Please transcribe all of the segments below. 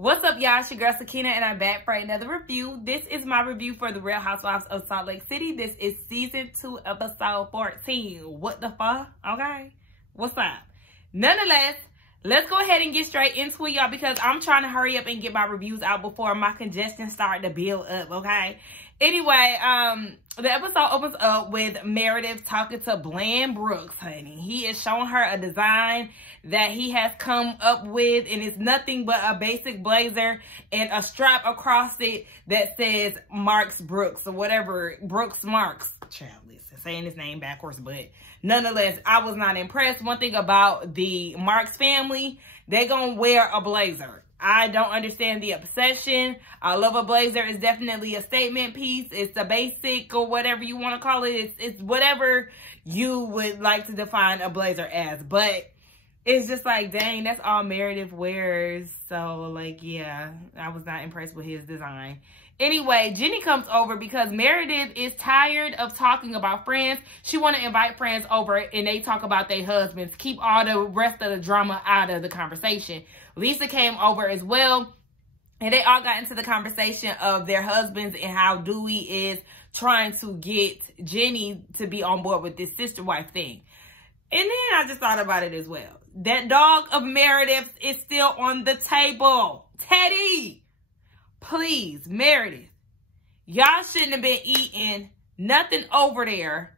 What's up, y'all? It's your girl Sakina, and I'm back for another review. This is my review for The Real Housewives of Salt Lake City. This is season 2, episode 14. What the fuck? Okay, what's up? Nonetheless, let's go ahead and get straight into it, y'all, because I'm trying to hurry up and get my reviews out before my congestion start to build up. Okay. Anyway, the episode opens up with Meredith talking to Bland Brooks, honey. He is showing her a design that he has come up with, and it's nothing but a basic blazer and a strap across it that says Marks Brooks or whatever, Brooks Marks. Child, listen, saying his name backwards, but nonetheless, I was not impressed. One thing about the Marks family, they gonna wear a blazer. I don't understand the obsession. I love a blazer. It's definitely a statement piece. It's a basic or whatever you want to call it. It's whatever you would like to define a blazer as. But it's just like, dang, that's all Meredith wears. So, like, yeah, I was not impressed with his design. Anyway, Jenny comes over because Meredith is tired of talking about friends. She want to invite friends over and they talk about their husbands. Keep all the rest of the drama out of the conversation. Lisa came over as well, and they all got into the conversation of their husbands and how Dewey is trying to get Jenny to be on board with this sister wife thing. And then I just thought about it as well. That dog of Meredith is still on the table. Teddy, please, Meredith, y'all shouldn't have been eating nothing over there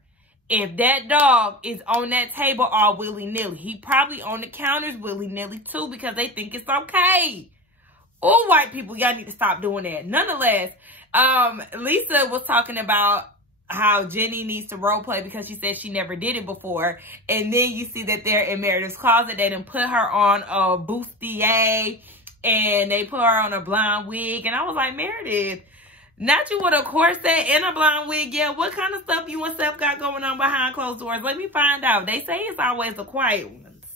if that dog is on that table all willy-nilly. He probably on the counters willy-nilly too because they think it's okay. Oh, white people, y'all need to stop doing that. Nonetheless, Lisa was talking about how Jenny needs to role play because she said she never did it before. And then you see that they're in Meredith's closet. They done put her on a bustier and they put her on a blonde wig. And I was like, Meredith, not you with a corset and a blonde wig. Yeah, what kind of stuff you and Seth got going on behind closed doors? Let me find out. They say it's always the quiet ones.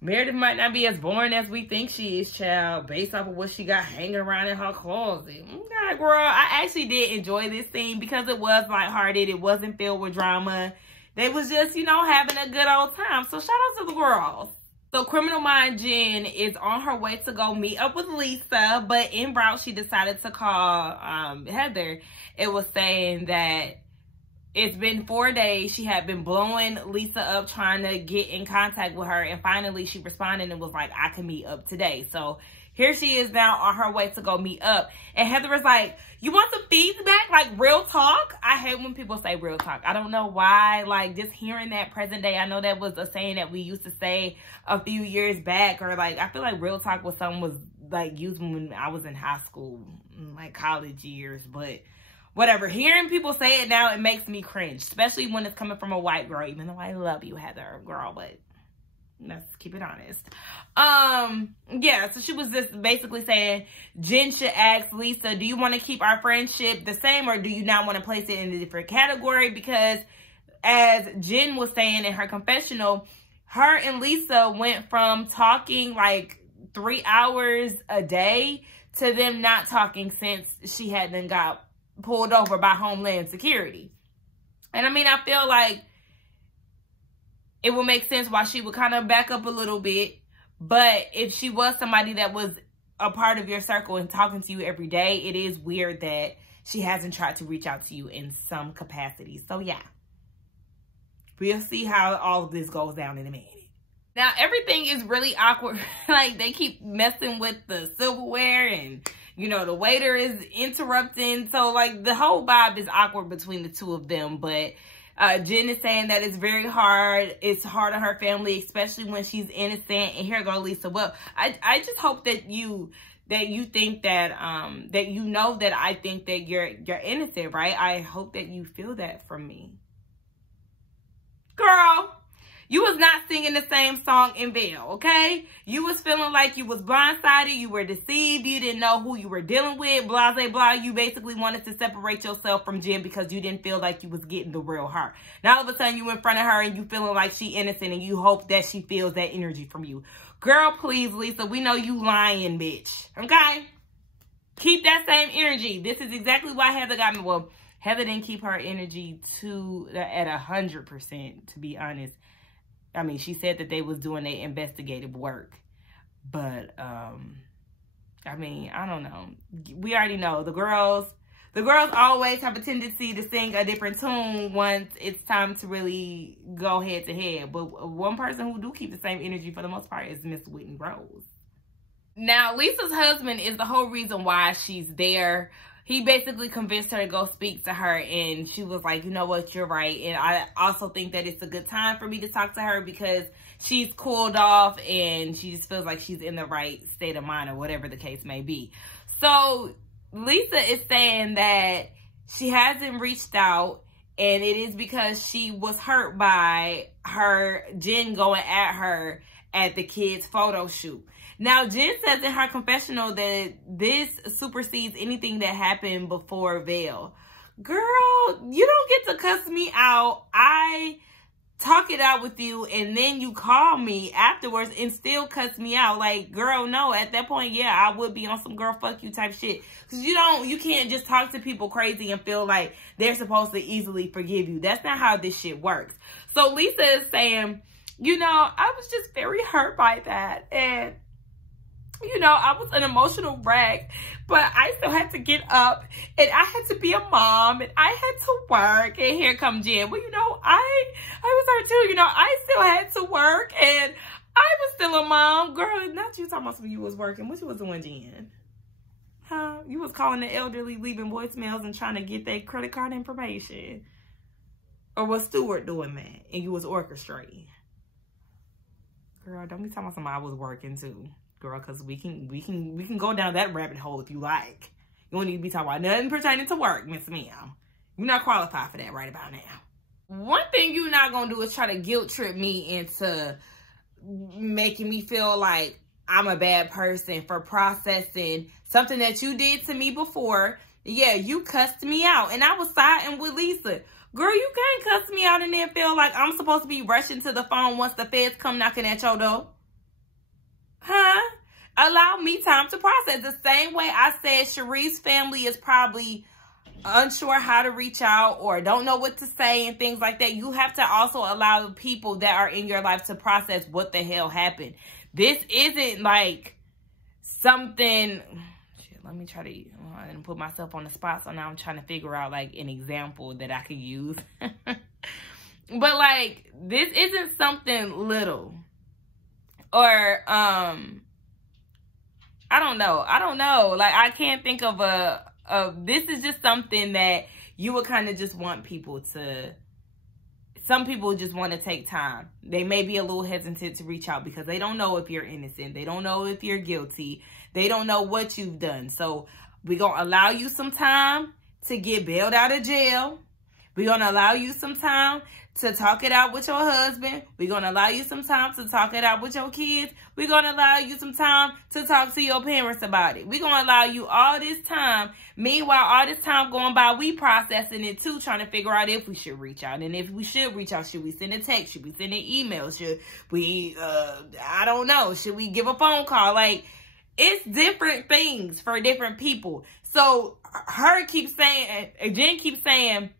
Meredith might not be as boring as we think she is, child, based off of what she got hanging around in her closet. Okay, girl, I actually did enjoy this scene because it was lighthearted. It wasn't filled with drama. They was just, you know, having a good old time. So shout out to the girls. So Criminal Mind Jen is on her way to go meet up with Lisa, but en route she decided to call Heather. It was saying that it's been 4 days. She had been blowing Lisa up trying to get in contact with her, and finally she responded and was like, I can meet up today. So here she is now on her way to go meet up. And Heather was like, you want some feedback? Like real talk? I hate when people say real talk. I don't know why. Like just hearing that present day, I know that was a saying that we used to say a few years back. Or like, I feel like real talk was something was like used when I was in high school, like college years. But whatever. Hearing people say it now, it makes me cringe. Especially when it's coming from a white girl. Even though I love you, Heather, girl. But let's keep it honest. Yeah, so she was just basically saying Jen should ask Lisa, do you want to keep our friendship the same or do you not want to place it in a different category? Because as Jen was saying in her confessional, her and Lisa went from talking like 3 hours a day to them not talking since she had then got pulled over by Homeland Security. And I mean, I feel like it would make sense why she would kind of back up a little bit. But if she was somebody that was a part of your circle and talking to you every day, it is weird that she hasn't tried to reach out to you in some capacity. So yeah, we'll see how all of this goes down in a minute. Now, everything is really awkward. Like they keep messing with the silverware and, you know, the waiter is interrupting. So like the whole vibe is awkward between the two of them. But Jen is saying that it's very hard. It's hard on her family, especially when she's innocent. And here go Lisa. Well, I just hope that you think that that you know that I think that you're innocent, right? I hope that you feel that from me. Girl, you was not singing the same song in Vail, okay? You was feeling like you was blindsided, you were deceived, you didn't know who you were dealing with, blah, blah, blah. You basically wanted to separate yourself from Jen because you didn't feel like you was getting the real her. Now all of a sudden you in front of her and you feeling like she innocent and you hope that she feels that energy from you. Girl, please, Lisa, we know you lying, bitch, okay? Keep that same energy. This is exactly why Heather got me. Well, Heather didn't keep her energy at 100%, to be honest. I mean, she said that they was doing their investigative work. But, I mean, I don't know. We already know the girls always have a tendency to sing a different tune once it's time to really go head to head. But one person who do keep the same energy for the most part is Miss Whitney Rose. Now, Lisa's husband is the whole reason why she's there. He basically convinced her to go speak to her, and she was like, you know what, you're right. And I also think that it's a good time for me to talk to her because she's cooled off and she just feels like she's in the right state of mind or whatever the case may be. So Lisa is saying that she hasn't reached out, and it is because she was hurt by Jen going at her at the kids' photo shoot. Now, Jen says in her confessional that this supersedes anything that happened before Vail. Girl, you don't get to cuss me out. I talk it out with you, and then you call me afterwards and still cuss me out. Like, girl, no, at that point, yeah, I would be on some girl fuck you type shit. Because you can't just talk to people crazy and feel like they're supposed to easily forgive you. That's not how this shit works. So Lisa is saying, you know, I was just very hurt by that. And you know, I was an emotional wreck, but I still had to get up, and I had to be a mom, and I had to work, and here come Jen. Well, you know, I was hurt too. You know, I still had to work, and I was still a mom. Girl, not you talking about when you was working. What you was doing, Jen? Huh? You was calling the elderly, leaving voicemails, and trying to get their credit card information. Or was Stewart doing that, and you was orchestrating? Girl, don't be talking about somebody I was working too. Girl, because we can go down that rabbit hole if you like. You don't need to be talking about nothing pertaining to work, Miss Ma'am. You're not qualified for that right about now. One thing you're not going to do is try to guilt trip me into making me feel like I'm a bad person for processing something that you did to me before. Yeah, you cussed me out, and I was siding with Lisa. Girl, you can't cuss me out and then feel like I'm supposed to be rushing to the phone once the feds come knocking at your door. Huh? Allow me time to process. The same way I said Cherie's family is probably unsure how to reach out or don't know what to say and things like that. You have to also allow people that are in your life to process what the hell happened. This isn't like something... Shit, let me try to... I didn't put myself on the spot, so now I'm trying to figure out like an example that I could use. But like, this isn't something little. Or, I don't know. Like, I can't think of this is just something that you would kind of just want people to, some people just want to take time. They may be a little hesitant to reach out because they don't know if you're innocent. They don't know if you're guilty. They don't know what you've done. So, we're going to allow you some time to get bailed out of jail. We're going to allow you some time to talk it out with your husband. We're going to allow you some time to talk it out with your kids. We're going to allow you some time to talk to your parents about it. We're going to allow you all this time. Meanwhile, all this time going by, we processing it too, trying to figure out if we should reach out. And if we should reach out, should we send a text? Should we send an email? Should we, I don't know. Should we give a phone call? Like, it's different things for different people. So, Jen keeps saying,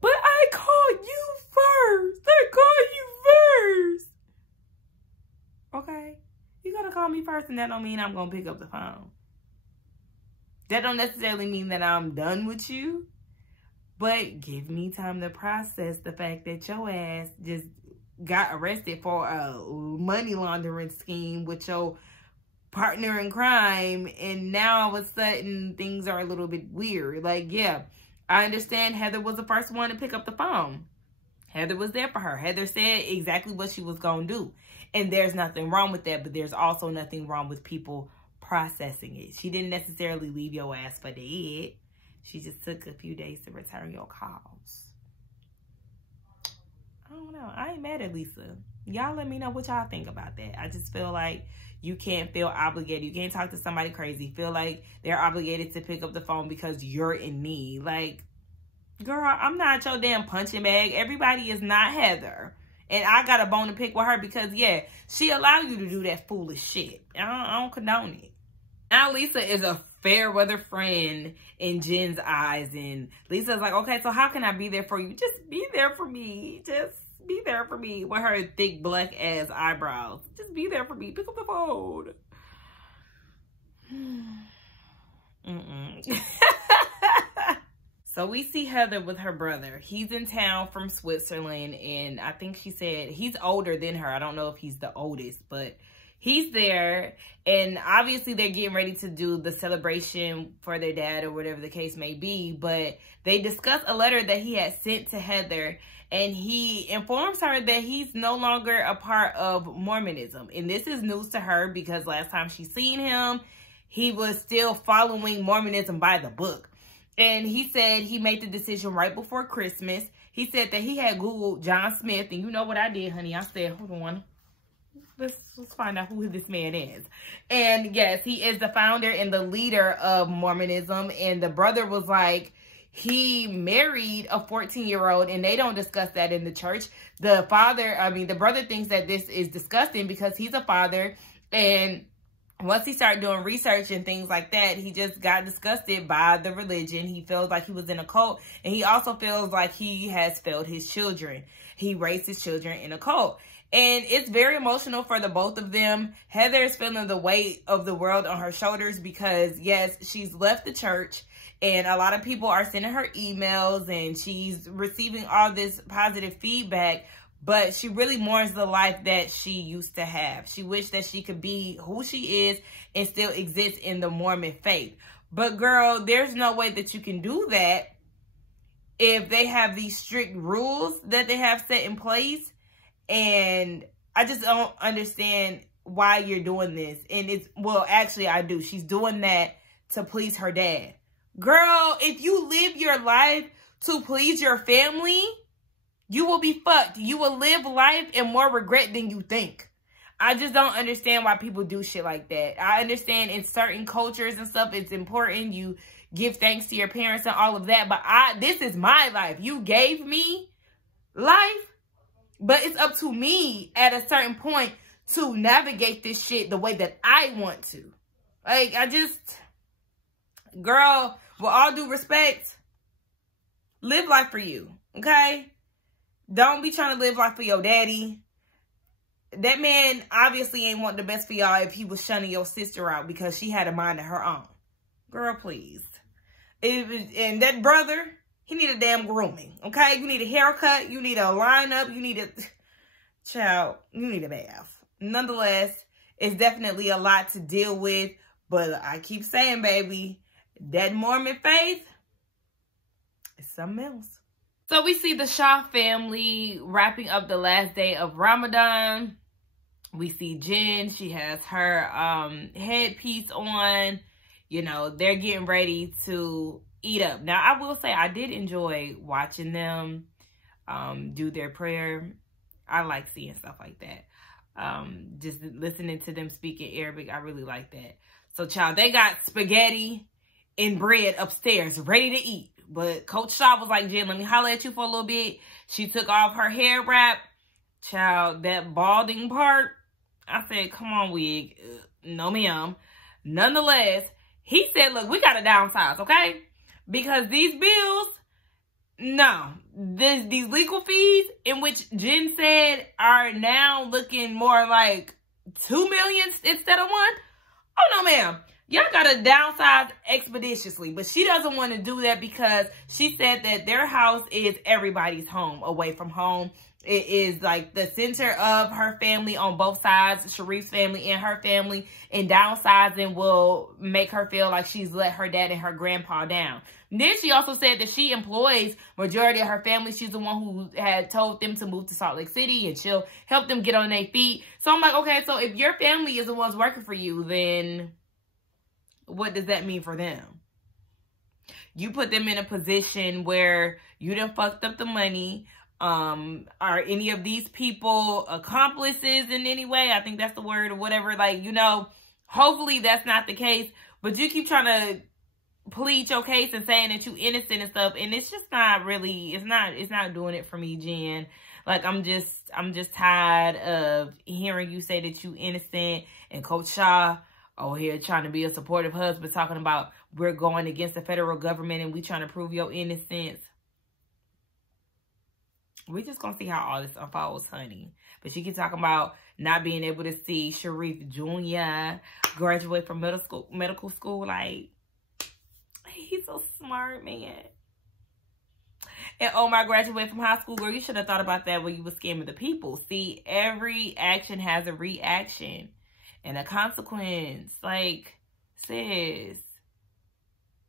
but I called you first. I called you first. Okay. You gotta call me first, and that don't mean I'm gonna pick up the phone. That don't necessarily mean that I'm done with you. But give me time to process the fact that your ass just got arrested for a money laundering scheme with your partner in crime, and now all of a sudden things are a little bit weird. Like, yeah, I understand Heather was the first one to pick up the phone. Heather was there for her. Heather said exactly what she was going to do. And there's nothing wrong with that, but there's also nothing wrong with people processing it. She didn't necessarily leave your ass for dead. She just took a few days to return your calls. I don't know. I ain't mad at Lisa. Y'all let me know what y'all think about that. I just feel like you can't feel obligated. You can't talk to somebody crazy. Feel like they're obligated to pick up the phone because you're in need. Like, girl, I'm not your damn punching bag. Everybody is not Heather. And I got a bone to pick with her because, yeah, she allowed you to do that foolish shit. I don't condone it. Now Lisa is a fair weather friend in Jen's eyes. And Lisa's like, okay, so how can I be there for you? Just be there for me. Just be there for me with her thick black ass eyebrows. Just be there for me. Pick up the phone. So we see Heather with her brother. He's in town from Switzerland, and I think she said he's older than her. I don't know if he's the oldest, but he's there. And obviously they're getting ready to do the celebration for their dad or whatever the case may be. But they discuss a letter that he had sent to Heather, and he informs her that he's no longer a part of Mormonism. And this is news to her because last time she seen him, he was still following Mormonism by the book. And he said he made the decision right before Christmas. He said that he had Googled John Smith. And you know what I did, honey? I said, hold on. Let's find out who this man is. And yes, he is the founder and the leader of Mormonism. And the brother was like, he married a 14-year-old, and they don't discuss that in the church. The brother thinks that this is disgusting because he's a father. And once he started doing research and things like that, he just got disgusted by the religion. He feels like he was in a cult. And he also feels like he has failed his children. He raised his children in a cult. And it's very emotional for the both of them. Heather is feeling the weight of the world on her shoulders because, yes, she's left the church. And a lot of people are sending her emails. And she's receiving all this positive feedback. But she really mourns the life that she used to have. She wished that she could be who she is and still exist in the Mormon faith. But girl, there's no way that you can do that if they have these strict rules that they have set in place. And I just don't understand why you're doing this. And it's, well, actually I do. She's doing that to please her dad. Girl, if you live your life to please your family, you will be fucked. You will live life in more regret than you think. I just don't understand why people do shit like that. I understand in certain cultures and stuff, it's important. You give thanks to your parents and all of that. But this is my life. You gave me life. But it's up to me at a certain point to navigate this shit the way that I want to. Like, girl, with all due respect, live life for you. Okay? Don't be trying to live life for your daddy. That man obviously ain't want the best for y'all if he was shunning your sister out because she had a mind of her own. Girl, please. And that brother, he need a damn grooming, okay? You need a haircut. You need a lineup. You need a... Child, you need a bath. Nonetheless, it's definitely a lot to deal with. But I keep saying, baby, that Mormon faith is something else. So we see the Shah family wrapping up the last day of Ramadan. We see Jen. She has her headpiece on. You know, they're getting ready to eat up. Now, I will say I did enjoy watching them do their prayer. I like seeing stuff like that. Just listening to them speak in Arabic, I really like that. So, child, they got spaghetti and bread upstairs ready to eat. But Coach Shaw was like, Jen, let me holler at you for a little bit. She took off her hair wrap. Child, that balding part, I said, come on, wig. No, ma'am. Nonetheless, he said, look, we got to downsize, okay? Because these bills, no. These legal fees, in which Jen said are now looking more like $2 million instead of $1. Oh, no, ma'am. Y'all gotta downsize expeditiously. But she doesn't want to do that because she said that their house is everybody's home away from home. It is like the center of her family on both sides, Sharif's family and her family. And downsizing will make her feel like she's let her dad and her grandpa down. Then she also said that she employs majority of her family. She's the one who had told them to move to Salt Lake City and she'll help them get on their feet. So I'm like, okay, so if your family is the ones working for you, then what does that mean for them? You put them in a position where you done fucked up the money. Are any of these people accomplices in any way? I think that's the word or whatever. Like, you know, hopefully that's not the case. But you keep trying to plead your case and saying that you innocent and stuff. And it's just not really, it's not doing it for me, Jen. Like, I'm just tired of hearing you say that you innocent and Coach Shaw over here trying to be a supportive husband, talking about we're going against the federal government and we trying to prove your innocence. we're just going to see how all this unfolds, honey. But she keeps talking about not being able to see Sharif Jr. graduate from medical school. Like, he's so smart, man. And Omar graduated from high school. Girl, you should have thought about that when you were scamming the people. See, every action has a reaction and a consequence. Like, sis,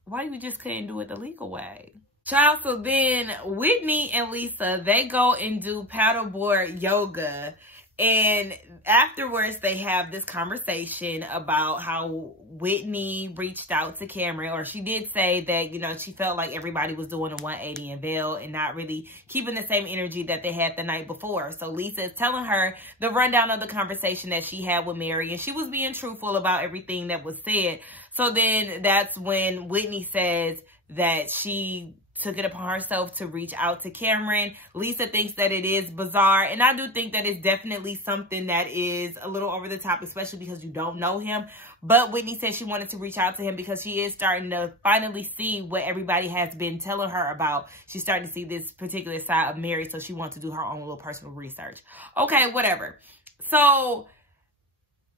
why you just couldn't do it the legal way? Child, so then Whitney and Lisa, they go and do paddleboard yoga. And afterwards, they have this conversation about how Whitney reached out to Cameron, or she did say that, you know, she felt like everybody was doing a 180 in Vail and not really keeping the same energy that they had the night before. So Lisa is telling her the rundown of the conversation that she had with Mary, and she was being truthful about everything that was said. So then that's when Whitney says that she took it upon herself to reach out to Cameron. Lisa thinks that it is bizarre, and I do think that it's definitely something that is a little over the top, especially because you don't know him. But Whitney said she wanted to reach out to him because she is starting to finally see what everybody has been telling her about. She's starting to see this particular side of Mary, so she wants to do her own little personal research. Okay, whatever. So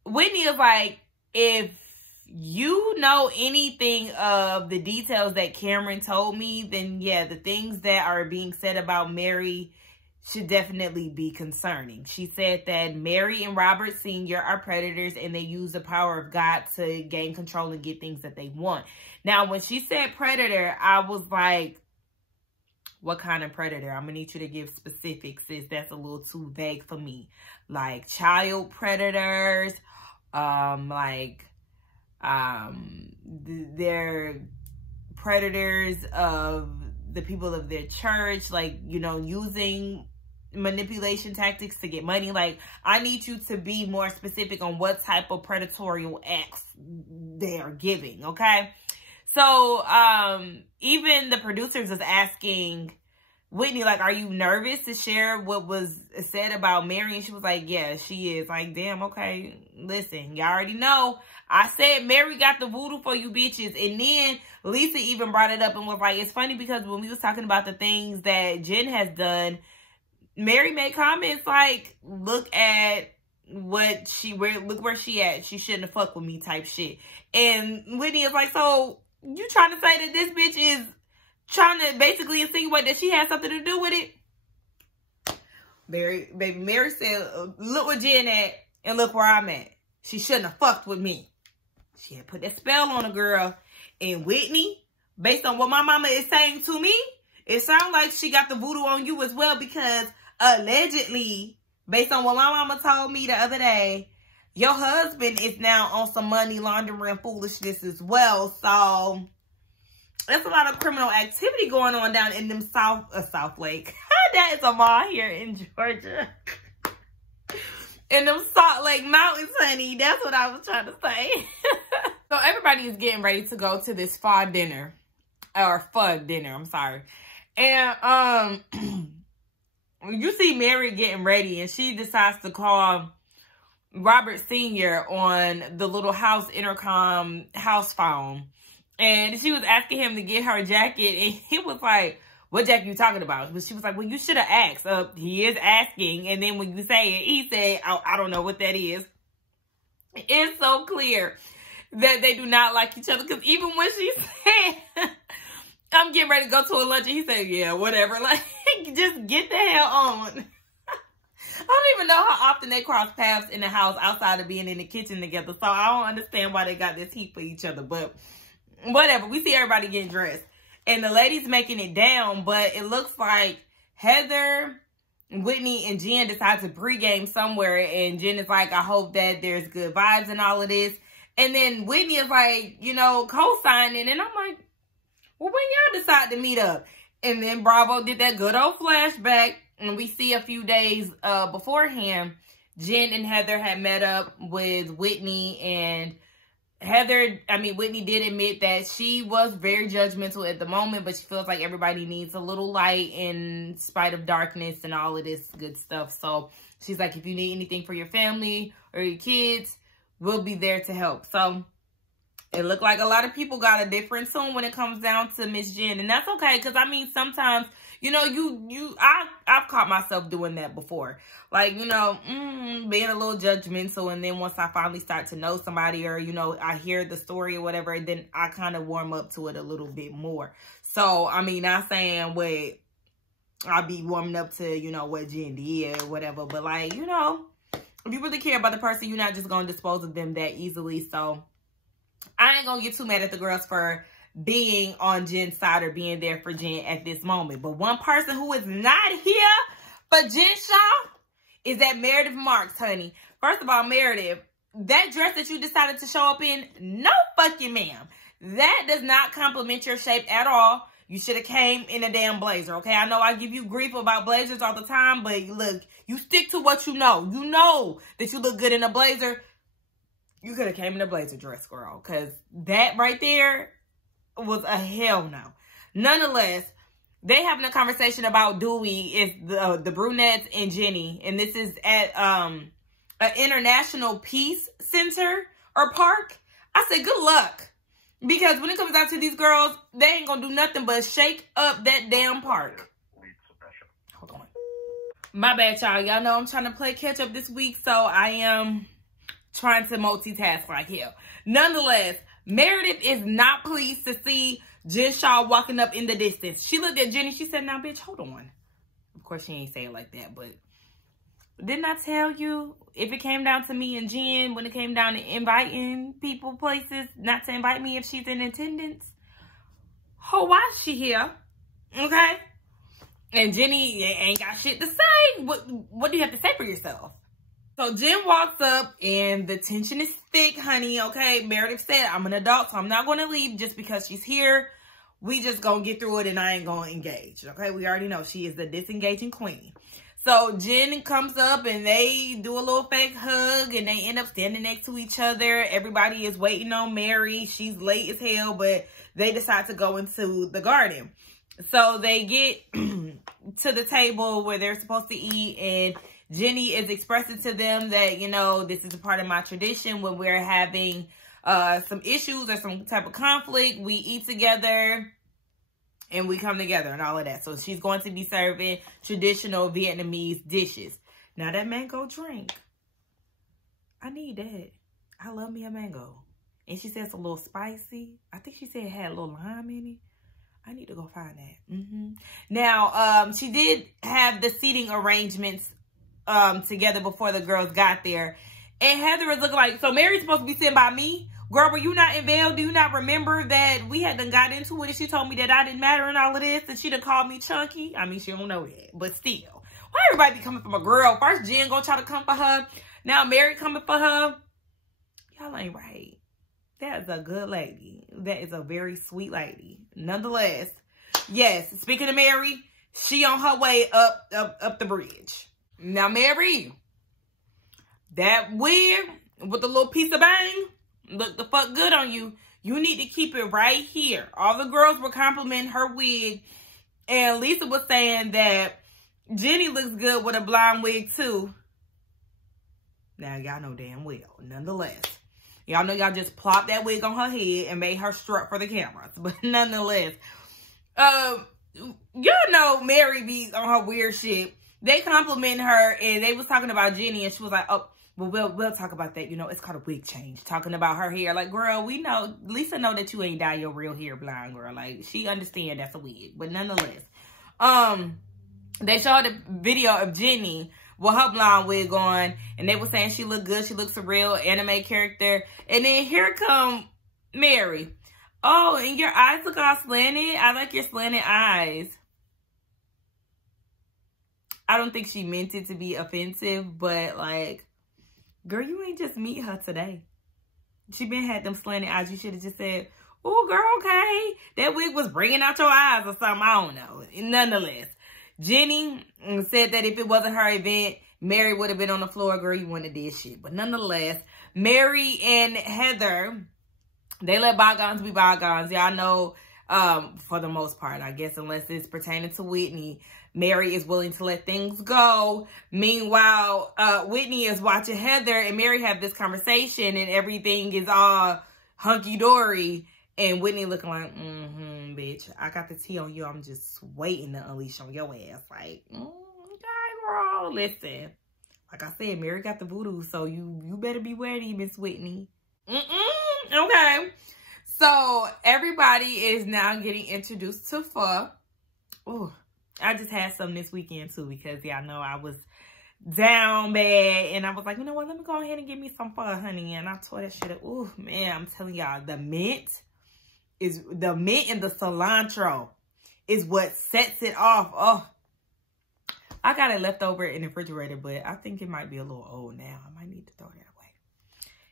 Whitney is like, if you know anything of the details that Cameron told me, then yeah, the things that are being said about Mary should definitely be concerning. She said that Mary and Robert Sr. are predators and they use the power of God to gain control and get things that they want. Now, when she said predator, I was like, what kind of predator? I'm gonna need you to give specifics, sis. That's a little too vague for me. Like child predators, they're predators of the people of their church, like, you know, using manipulation tactics to get money. Like, I need you to be more specific on what type of predatory acts they are giving, okay? So, even the producers is asking Whitney, like, are you nervous to share what was said about Mary? And she was like, yeah, she is. Like, damn, okay, listen, y'all already know. I said Mary got the voodoo for you bitches. And then Lisa even brought it up and was like, it's funny because when we was talking about the things that Jen has done, Mary made comments like, look at what look where she at. She shouldn't have fucked with me type shit. And Whitney is like, so you trying to say that this bitch is trying to basically insinuate that she had something to do with it? Mary said, look where Jen at and look where I'm at. She shouldn't have fucked with me. She had put that spell on a girl. And Whitney, based on what my mama is saying to me, it sounds like she got the voodoo on you as well, because allegedly, based on what my mama told me the other day, your husband is now on some money laundering foolishness as well. So there's a lot of criminal activity going on down in them South Lake. That is a mall here in Georgia. In them Salt Lake Mountains, honey. That's what I was trying to say. So everybody is getting ready to go to this pho dinner. Or pho dinner, I'm sorry. And you see Mary getting ready, and she decides to call Robert Sr. on the little house intercom house phone. And she was asking him to get her jacket, and he was like, what jacket you talking about? But she was like, well, you should have asked. He is asking. And then when you say it, he said, I don't know what that is. It's so clear that they do not like each other. Because even when she said, I'm getting ready to go to a lunch, and he said, yeah, whatever. Like, just get the hell on. I don't even know how often they cross paths in the house outside of being in the kitchen together. So I don't understand why they got this heat for each other. But whatever. We see everybody getting dressed. And the lady's making it down, but it looks like Heather, Whitney, and Jen decide to pregame somewhere. And Jen is like, I hope that there's good vibes and all of this. And then Whitney is like, you know, co-signing. And I'm like, well, when y'all decide to meet up? And then Bravo did that good old flashback. And we see a few days beforehand, Jen and Heather had met up with Whitney, and Whitney did admit that she was very judgmental at the moment, but she feels like everybody needs a little light in spite of darkness and all of this good stuff. So she's like, if you need anything for your family or your kids, we'll be there to help. So It looked like a lot of people got a different tune when it comes down to Miss Jen. And that's okay, because I mean, sometimes, you know, I've caught myself doing that before. Like, you know, being a little judgmental. And then once I finally start to know somebody, or, you know, I hear the story or whatever, then I kind of warm up to it a little bit more. So, I mean, not saying what I'll be warming up to, you know, what Jen did or whatever. But, like, you know, if you really care about the person, you're not just going to dispose of them that easily. So, I ain't going to get too mad at the girls for being on Jen's side or being there for Jen at this moment. But one person who is not here for Jen Shah is that Meredith Marks, honey. First of all, Meredith, that dress that you decided to show up in, no fucking ma'am. That does not compliment your shape at all. You should have came in a damn blazer, okay? I know I give you grief about blazers all the time, but look, you stick to what you know. You know that you look good in a blazer. You could have came in a blazer dress, girl, because that right there was a hell no. Nonetheless, they having a conversation about Dewey, is the brunettes and Jenny, and this is at an International Peace Center or Park. I said, good luck. Because when it comes down to these girls, they ain't gonna do nothing but shake up that damn park. Hold on. My bad, y'all. Y'all know I'm trying to play catch up this week, so I am trying to multitask like hell. Nonetheless, Meredith is not pleased to see Jen Shah walking up in the distance. She looked at Jenny. She said, now, bitch, hold on. Of course, she ain't say it like that, but didn't I tell you, if it came down to me and Jen, when it came down to inviting people places, not to invite me if she's in attendance? Oh, why is she here? Okay? And Jenny ain't got shit to say. What do you have to say for yourself? So Jen walks up and the tension is thick, honey, okay? Meredith said, I'm an adult, so I'm not going to leave just because she's here. We just going to get through it and I ain't going to engage, okay? We already know she is the disengaging queen. So Jen comes up and they do a little fake hug and they end up standing next to each other. Everybody is waiting on Mary. She's late as hell, but they decide to go into the garden. So they get to the table where they're supposed to eat, and Jenny is expressing to them that, you know, this is a part of my tradition when we're having some issues or some type of conflict. We eat together and we come together and all of that. So she's going to be serving traditional Vietnamese dishes. Now that mango drink, I need that. I love me a mango. And she said it's a little spicy. I think she said it had a little lime in it. I need to go find that. Now, she did have the seating arrangements together before the girls got there. And Heather was looking like, so Mary's supposed to be sitting by me? Girl, were you not in Vail? Do you not remember that we had done got into it and she told me that I didn't matter in all of this and she done called me chunky? I mean, she don't know that, but still. Why everybody be coming for my girl? First Jen gonna try to come for her. Now Mary coming for her. Y'all ain't right. That is a good lady. That is a very sweet lady. Nonetheless, yes, speaking of Mary, she on her way up the bridge. Now, Mary, that wig with the little piece of bang look the fuck good on you. You need to keep it right here. All the girls were complimenting her wig. And Lisa was saying that Jenny looks good with a blonde wig too. Now, y'all know damn well. Nonetheless, y'all know y'all just plopped that wig on her head and made her strut for the cameras. But nonetheless, y'all know Mary be on her weird shit. They complimented her and they was talking about Jenny and she was like, oh, well, we'll talk about that. You know, it's called a wig change. Talking about her hair. Like, girl, we know, Lisa know that you ain't dye your real hair blonde, girl. Like, she understand that's a wig. But nonetheless, they showed a video of Jenny with her blonde wig on. And they were saying she looked good. She looks a real anime character. And then here come Mary. Oh, and your eyes look all slanted. I like your slanted eyes. I don't think she meant it to be offensive, but like, girl, you ain't just meet her today. She been had them slanted eyes. You should have just said, oh, girl, okay. That wig was bringing out your eyes or something. I don't know. Nonetheless, Jenny said that if it wasn't her event, Mary would have been on the floor. Girl, you wouldn't have did shit. But nonetheless, Mary and Heather, they let bygones be bygones. Y'all know, for the most part, I guess, unless it's pertaining to Whitney, Mary is willing to let things go. Meanwhile, Whitney is watching Heather and Mary have this conversation and everything is all hunky-dory. And Whitney looking like, bitch, I got the tea on you. I'm just waiting to unleash on your ass. Like, okay, girl, listen. Like I said, Mary got the voodoo, so you better be ready, Miss Whitney. Okay. So, everybody is now getting introduced to pho. Ooh, I just had some this weekend, too, because y'all know I was down bad, and I was like, you know what, let me go ahead and get me some pho, honey, and I tore that shit up. Ooh, man, I'm telling y'all, the mint and the cilantro is what sets it off. Oh, I got it left over in the refrigerator, but I think it might be a little old now. I might need to throw that away.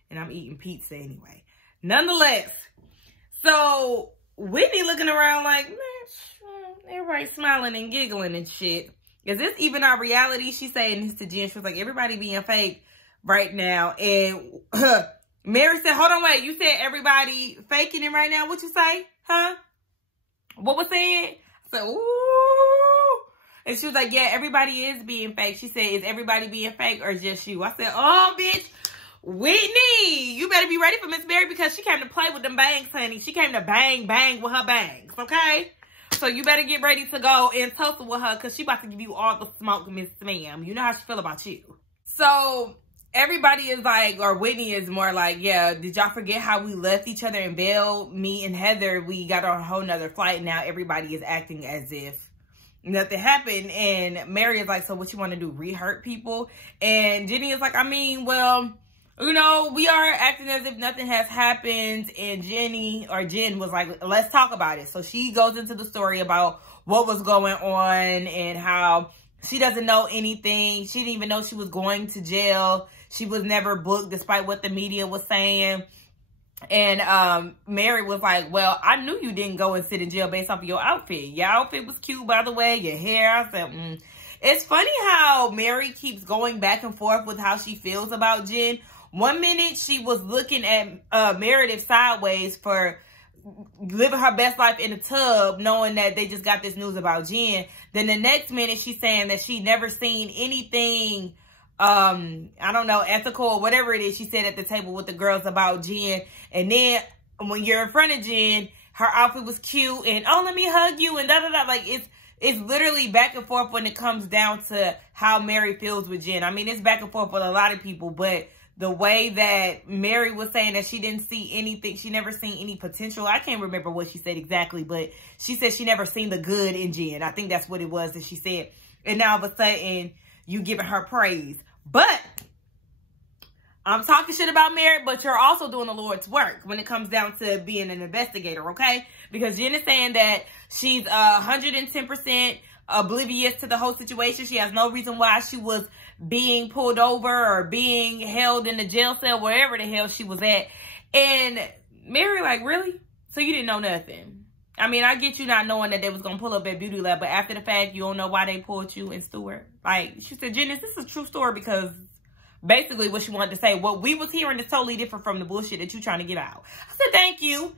And I'm eating pizza anyway. Nonetheless, so Whitney looking around like, man, everybody smiling and giggling and shit. Is this even our reality? She's saying this to Jen. She was like, everybody being fake right now. And Mary said, hold on, wait. You said everybody faking it right now? What you say? Huh? What was said? I said, ooh. And she was like, yeah, everybody is being fake. She said, is everybody being fake or just you? I said, oh, bitch. Whitney, you better be ready for Miss Mary because she came to play with them bangs, honey. She came to bang with her bangs, okay? So you better get ready to go and tussle with her because she about to give you all the smoke, Miss Ma'am. You know how she feel about you. So everybody is like, or Whitney is more like, yeah, did y'all forget how we left each other in Belle? Me and Heather, we got on a whole nother flight. Now everybody is acting as if nothing happened. And Mary is like, so what you want to do, re-hurt people? And Jenny is like, I mean, well, you know, we are acting as if nothing has happened. And Jen was like, let's talk about it. So she goes into the story about what was going on and how she doesn't know anything. She didn't even know she was going to jail. She was never booked despite what the media was saying. And Mary was like, well, I knew you didn't go and sit in jail based off of your outfit. Your outfit was cute, by the way. Your hair. I said, It's funny how Mary keeps going back and forth with how she feels about Jen. One minute she was looking at Meredith sideways for living her best life in the tub, knowing that they just got this news about Jen. Then the next minute she's saying that she never seen anything, I don't know, ethical or whatever it is she said at the table with the girls about Jen. And then when you're in front of Jen, her outfit was cute and, oh, let me hug you and da-da-da. Like, it's literally back and forth when it comes down to how Mary feels with Jen. I mean, it's back and forth with a lot of people, but the way that Mary was saying that she didn't see anything, she never seen any potential. I can't remember what she said exactly, but she said she never seen the good in Jen. I think that's what it was that she said. And now all of a sudden, you giving her praise. But I'm talking shit about Mary, but you're also doing the Lord's work when it comes down to being an investigator, okay? Because Jen is saying that she's 110% oblivious to the whole situation. She has no reason why she was being pulled over or being held in the jail cell, wherever the hell she was at. And Mary like, really? So you didn't know nothing? I mean, I get you not knowing that they was going to pull up at Beauty Lab, but after the fact, you don't know why they pulled you and Stuart. Like, she said, Jen, this is a true story because basically what she wanted to say, what we was hearing is totally different from the bullshit that you trying to get out. I said, thank you.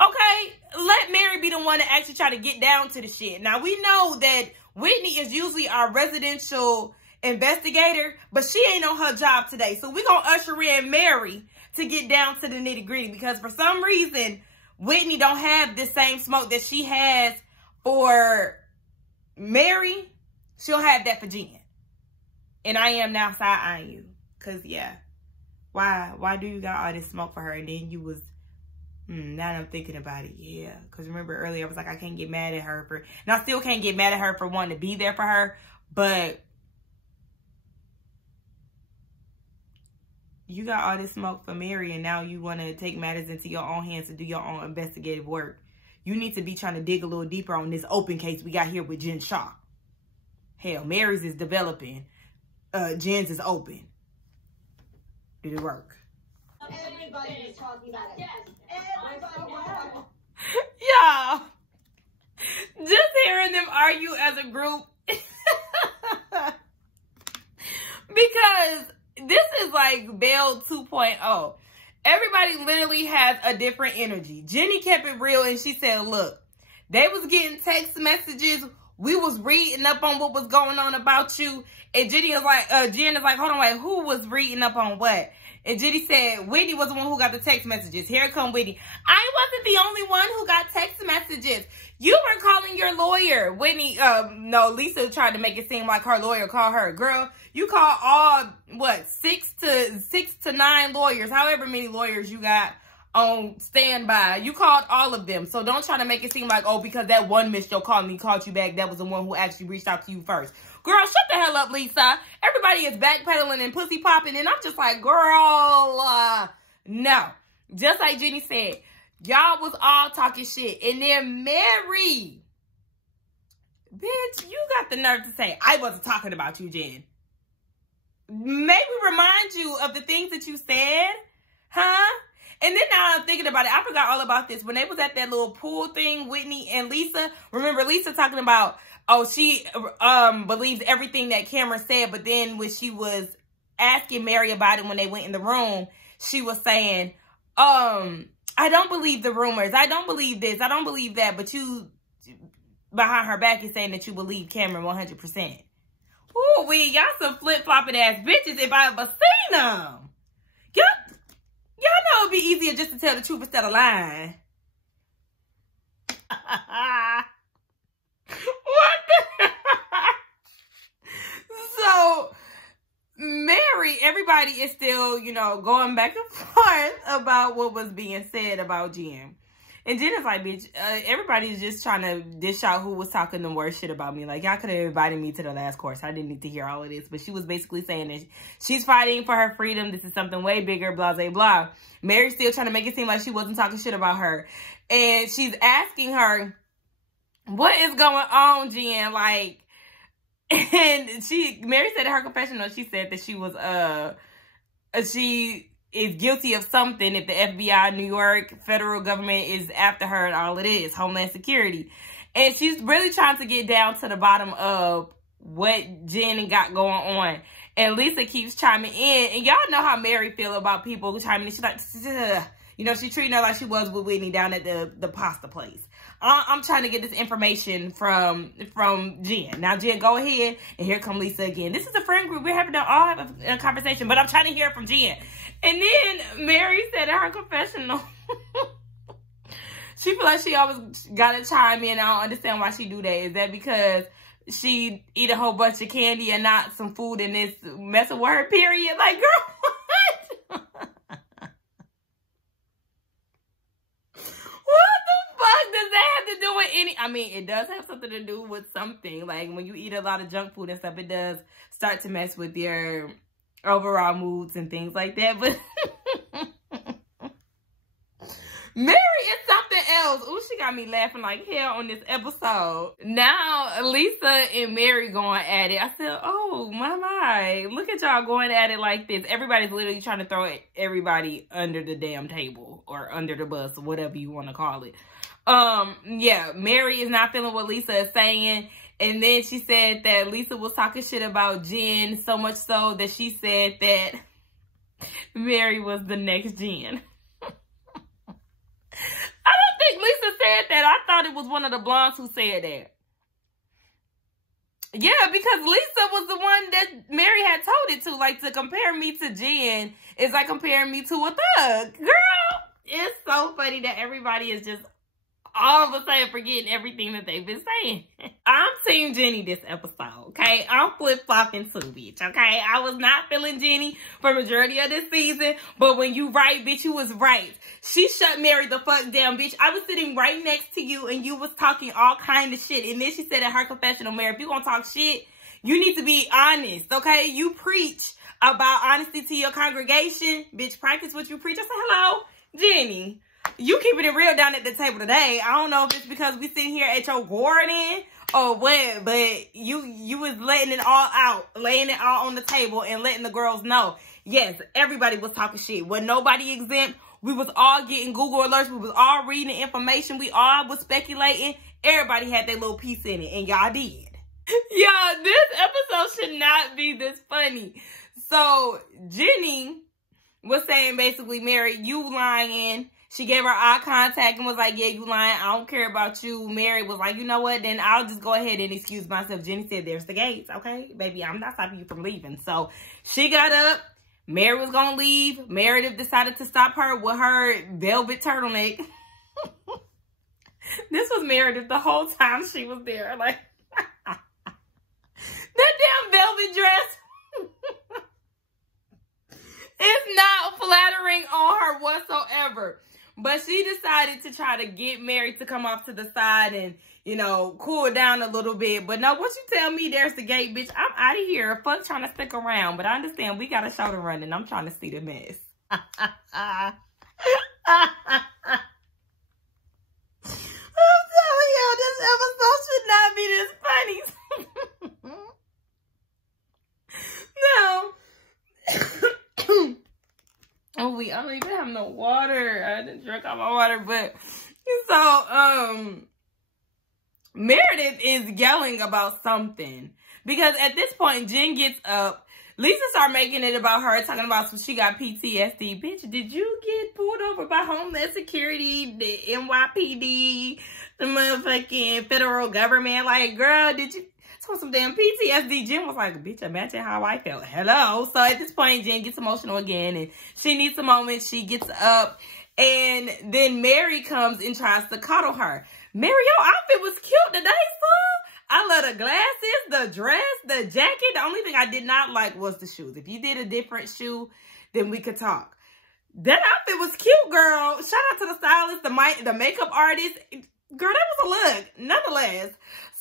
Okay, let Mary be the one to actually try to get down to the shit. Now, we know that Whitney is usually our residential investigator, but she ain't on her job today. So we're going to usher in Mary to get down to the nitty gritty because for some reason, Whitney don't have the same smoke that she has for Mary. She'll have that for Jen. And I am now side-eyeing you. Because, yeah, why do you got all this smoke for her? And then you was, now that I'm thinking about it, yeah. Because remember earlier, I was like, I can't get mad at her for, and I still can't get mad at her for wanting to be there for her. But you got all this smoke for Mary, and now you want to take matters into your own hands and do your own investigative work. You need to be trying to dig a little deeper on this open case we got here with Jen Shaw. Hell, Mary's is developing. Jen's is open. Did it work? Everybody is talking about it. Yes. Everybody. Y'all, just hearing them argue as a group. Because this is like Belle 2.0. Everybody literally has a different energy. Jenny kept it real and she said, look, they was getting text messages. We was reading up on what was going on about you. And Jen is like, hold on, wait, who was reading up on what? And Jenny said, Whitney was the one who got the text messages. Here come Whitney. I wasn't the only one who got text messages. You were calling your lawyer. Whitney, no, Lisa tried to make it seem like her lawyer called her. Girl, you call all, what, six to nine lawyers, however many lawyers you got on standby. You called all of them. So don't try to make it seem like, oh, because that one missed your call and he called you back, that was the one who actually reached out to you first. Girl, shut the hell up, Lisa. Everybody is backpedaling and pussy popping, and I'm just like, girl, no. Just like Jenny said, y'all was all talking shit. And then Mary, bitch, you got the nerve to say, I wasn't talking about you, Jen. Maybe remind you of the things that you said, huh? And then now I'm thinking about it. I forgot all about this. When they was at that little pool thing, Whitney and Lisa, remember Lisa talking about, oh, she believes everything that Cameron said. But then when she was asking Mary about it when they went in the room, she was saying, I don't believe the rumors. I don't believe this. I don't believe that. But you, behind her back, is saying that you believe Cameron 100%. Ooh, y'all some flip-flopping ass bitches if I ever seen them. Y'all know it'd be easier just to tell the truth instead of lying. What the? So, Mary, everybody is still, you know, going back and forth about what was being said about Jen. And Jen is like, bitch, everybody's just trying to dish out who was talking the worst shit about me. Like, y'all could have invited me to the last course. I didn't need to hear all of this. But she was basically saying that she's fighting for her freedom. This is something way bigger, blah, blah, blah. Mary's still trying to make it seem like she wasn't talking shit about her. And she's asking her, what is going on, Jen? Like, and Mary said in her confessional, she said that she was, she is guilty of something if the FBI, New York, federal government is after her and all it is, Homeland Security. And she's really trying to get down to the bottom of what Jen got going on. And Lisa keeps chiming in. And y'all know how Mary feel about people chiming in. She's like, ugh. You know, she's treating her like she was with Whitney down at the pasta place. I'm trying to get this information from Jen. Now, Jen, go ahead. And here come Lisa again. This is a friend group. We're having to all have a conversation. But I'm trying to hear from Jen. And then Mary said in her confessional, she feel like she always got to chime in. I don't understand why she do that. Is that because she eat a whole bunch of candy and not some food and it's messing with her period? Like, girl, what? What the fuck does that have to do with any? I mean, it does have something to do with something. Like, when you eat a lot of junk food and stuff, it does start to mess with your overall moods and things like that. But Mary is something else. Ooh, she got me laughing like hell on this episode. Now, Lisa and Mary going at it. I said, oh, my. Look at y'all going at it like this. Everybody's literally trying to throw everybody under the damn table or under the bus or whatever you want to call it. Yeah, Mary is not feeling what Lisa is saying. And then she said that Lisa was talking shit about Jen, so much so that she said that Mary was the next Jen. I don't think Lisa said that. I thought it was one of the blondes who said that. Yeah, because Lisa was the one that Mary had told it to. Like, to compare me to Jen is like comparing me to a thug. Girl, it's so funny that everybody is just all of a sudden forgetting everything that they've been saying. I'm Team Jenny this episode, okay? I'm flip-flopping too, bitch, okay? I was not feeling Jenny for majority of this season, but when you right, bitch, you was right. She shut Mary the fuck down, bitch. I was sitting right next to you and you was talking all kind of shit. And then she said in her confessional, Mary, if you gonna talk shit, you need to be honest, okay? You preach about honesty to your congregation. Bitch, practice what you preach. I said, hello, Jenny. You keeping it real down at the table today. I don't know if it's because we sitting here at your garden or what, but you was letting it all out, laying it all on the table and letting the girls know. Yes, everybody was talking shit. Wasn't nobody exempt. We was all getting Google alerts. We was all reading the information. We all was speculating. Everybody had their little piece in it, and y'all did. Y'all, this episode should not be this funny. So, Jenny was saying basically, Mary, you lying. She gave her eye contact and was like, yeah, you lying. I don't care about you. Mary was like, you know what? Then I'll just go ahead and excuse myself. Jenny said, there's the gates. Okay, baby, I'm not stopping you from leaving. So she got up. Mary was gonna leave. Meredith decided to stop her with her velvet turtleneck. This was Meredith the whole time she was there. Like, that damn velvet dress is not flattering on her whatsoever. But she decided to try to get Mary to come off to the side and, you know, cool down a little bit. But no, once you tell me there's the gate, bitch, I'm out of here. Fuck trying to stick around. But I understand we got a show to run and I'm trying to see the mess. I'm telling y'all, this episode should not be this funny. No. Oh, I don't even have no water. I didn't drink all my water, but so Meredith is yelling about something because at this point Jen gets up. Lisa started making it about her, talking about she got PTSD. Bitch, did you get pulled over by Homeland Security, the NYPD, the motherfucking federal government? Like, girl, did you? Some damn PTSD. Jen was like, bitch, imagine how I felt. Hello. So at this point, Jen gets emotional again and she needs a moment. She gets up and then Mary comes and tries to cuddle her. Mary, your outfit was cute today, son. I love the glasses, the dress, the jacket. The only thing I did not like was the shoes. If you did a different shoe, then we could talk. That outfit was cute, girl. Shout out to the stylist, the makeup artist. Girl, that was a look, nonetheless.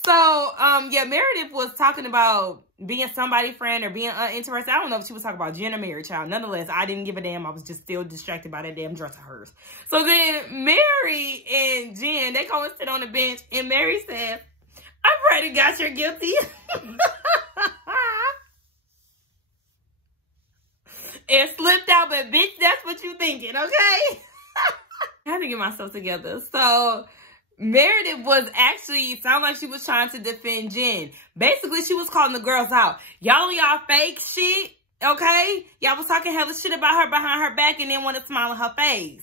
So, yeah, Meredith was talking about being somebody's friend or being uninterested. I don't know if she was talking about Jen or Mary, child. Nonetheless, I didn't give a damn. I was just still distracted by that damn dress of hers. So then Mary and Jen, they go and sit on the bench. And Mary says, I pray to God you're guilty. And slipped out, but bitch, that's what you thinking, okay? I had to get myself together. So Meredith was actually, sound like she was trying to defend Jen. Basically, she was calling the girls out. Y'all fake shit, okay? Y'all was talking hella shit about her behind her back and then want to smile in her face.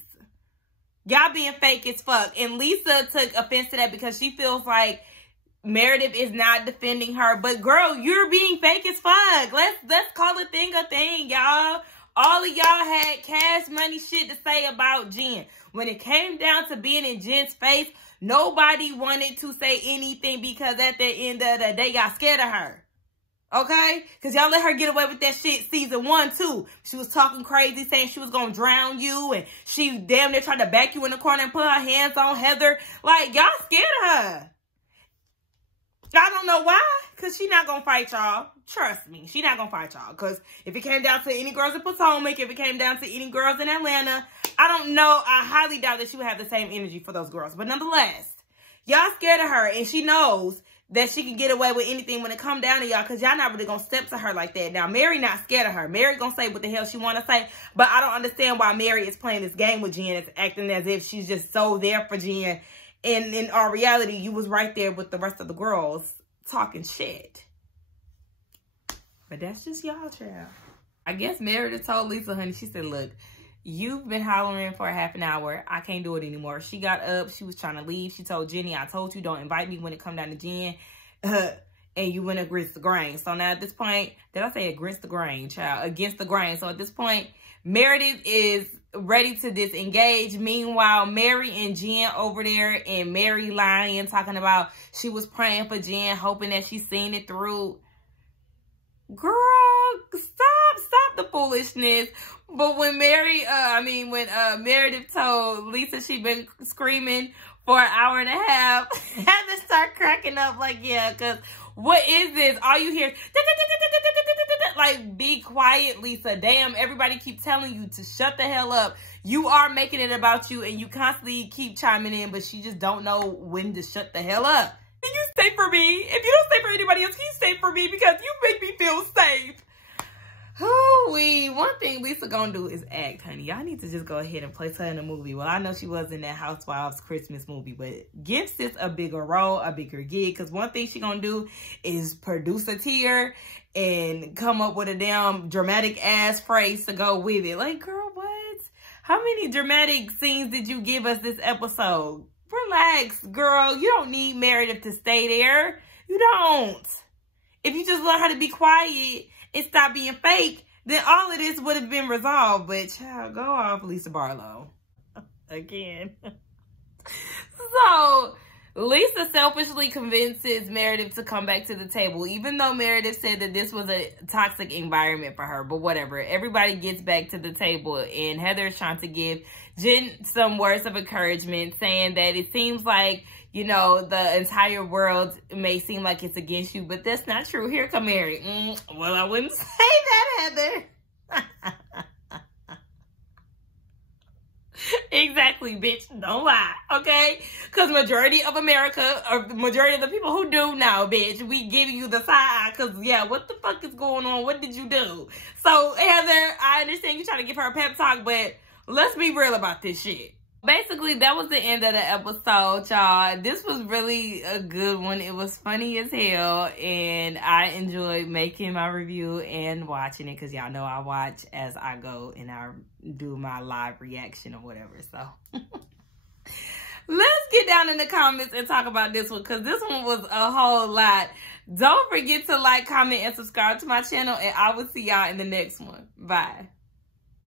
Y'all being fake as fuck. And Lisa took offense to that because she feels like Meredith is not defending her. But girl, you're being fake as fuck. Let's call a thing, y'all. All of y'all had cash money shit to say about Jen. When it came down to being in Jen's face, nobody wanted to say anything because at the end of the day, y'all scared of her. Okay? Because y'all let her get away with that shit season 1, too. She was talking crazy, saying she was going to drown you. And she damn near tried to back you in the corner and put her hands on Heather. Like, y'all scared of her. I don't know why. Because she not going to fight y'all. Trust me. She not going to fight y'all. Because if it came down to any girls in Potomac, if it came down to any girls in Atlanta, I don't know. I highly doubt that she would have the same energy for those girls. But nonetheless, y'all scared of her. And she knows that she can get away with anything when it come down to y'all. Because y'all not really going to step to her like that. Now, Mary not scared of her. Mary going to say what the hell she want to say. But I don't understand why Mary is playing this game with Jen. It's acting as if she's just so there for Jen. And in our reality, you was right there with the rest of the girls talking shit. But that's just y'all, child. I guess Meredith told Lisa, honey, she said, look, you've been hollering for a half an hour. I can't do it anymore. She got up. She was trying to leave. She told Jenny, I told you, don't invite me when it come down to Jen. And you went against the grain. So now at this point, did I say against the grain, child? Against the grain. So at this point, Meredith is ready to disengage. Meanwhile, Mary and Jen over there, and Mary lying, talking about she was praying for Jen, hoping that she's seen it through. Girl, stop the foolishness. But when Meredith told Lisa she'd been screaming for an hour and a half, I had to start cracking up like, yeah, because what is this? All you hear, like, be quiet, Lisa. Damn, everybody keep telling you to shut the hell up. You are making it about you, and you constantly keep chiming in, but she just don't know when to shut the hell up. Can you stay for me? If you don't stay for anybody else, can you stay for me? Because you make me feel safe. One thing Lisa gonna do is act, honey. Y'all need to just go ahead and place her in a movie. Well, I know she was in that Housewives Christmas movie, but give sis a bigger role, a bigger gig. Because one thing she gonna do is produce a tear and come up with a damn dramatic ass phrase to go with it. Like, girl, what? How many dramatic scenes did you give us this episode? Relax, girl. You don't need Meredith to stay there. You don't. If you just learn how to be quiet and stop being fake, then all of this would have been resolved. But child, go off, Lisa Barlow. Again. So Lisa selfishly convinces Meredith to come back to the table, even though Meredith said that this was a toxic environment for her. But whatever. Everybody gets back to the table, and Heather is trying to give Jen some words of encouragement, saying that it seems like, you know, the entire world may seem like it's against you, but that's not true. Here come Mary. Well, I wouldn't say that, Heather. Exactly, bitch. Don't lie, okay? Because majority of America, or majority of the people who do now, bitch, we give you the side eye. Because, yeah, what the fuck is going on? What did you do? So, Heather, I understand you trying to give her a pep talk, but let's be real about this shit. Basically, that was the end of the episode, y'all. This was really a good one. It was funny as hell, and I enjoyed making my review and watching it, because y'all know I watch as I go and I do my live reaction or whatever. So let's get down in the comments and talk about this one, because this one was a whole lot. Don't forget to like, comment, and subscribe to my channel, and I will see y'all in the next one. Bye.